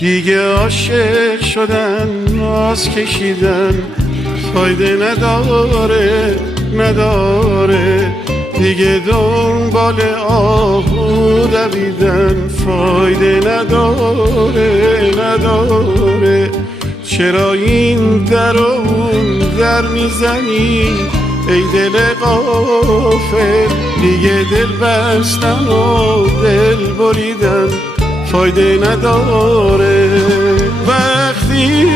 دیگه عاشق شدن، ناز کشیدن فایده نداره دیگه دنبال آهو دویدن فایده نداره چرا این در و اون در میزنی ای دل غافل؟ دیگه دل بستن و دل بریدن فایده نداره. وقتی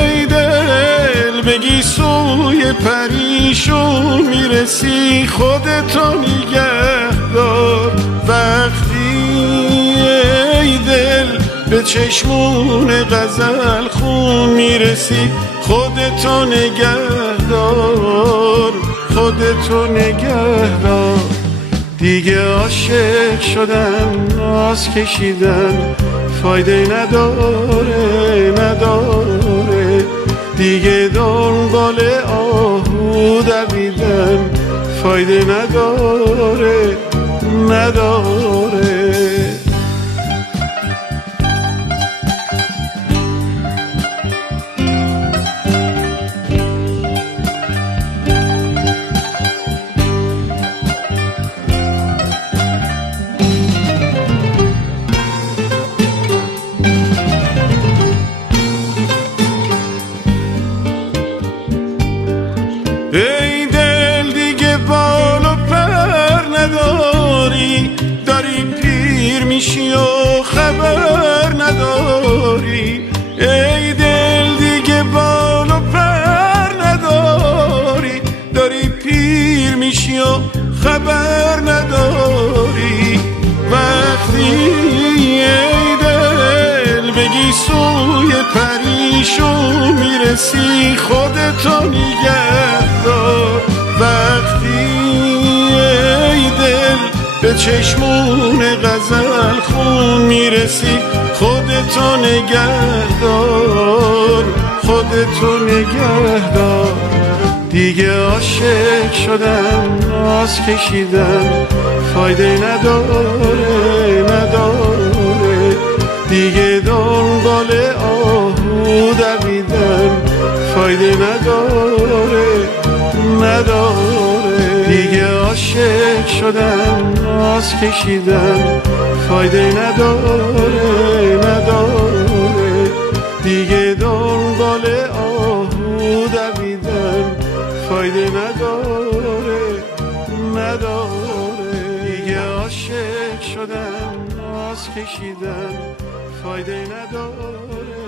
ای دل بگی سوی پریشون میرسی خودتو نگه دار. وقتی ای دل به چشمون غزل خون میرسی خودتو نگه دار، خودتو نگه دار. دیگه عاشق شدن، ناز کشیدن فایده نداره دیگه دنبال آهو دویدن فایده نداره. ای دل دیگه بال و پر نداری، داری پیر میشی و خبر نداری. ای دل دیگه بال و پر نداری، داری پیر میشی و خبر نداری. وقتی ای دل بگی سوی پریشون میرسی خودتو نگه دار. وقتی ای دل به چشمون غزل خون میرسی خودتو نگه دار، خودتو نگه دار. دیگه عاشق شدن، ناز کشیدن فایده نداره دیگه دنبال آهو دویدن فایده نداره. دیگه عاشق شدن، ناز کشیدن فایده نداره دیگه دنبال آهو دویدن فایده نداره. دیگه عاشق شدن، ناز کشیدن فایده نداره.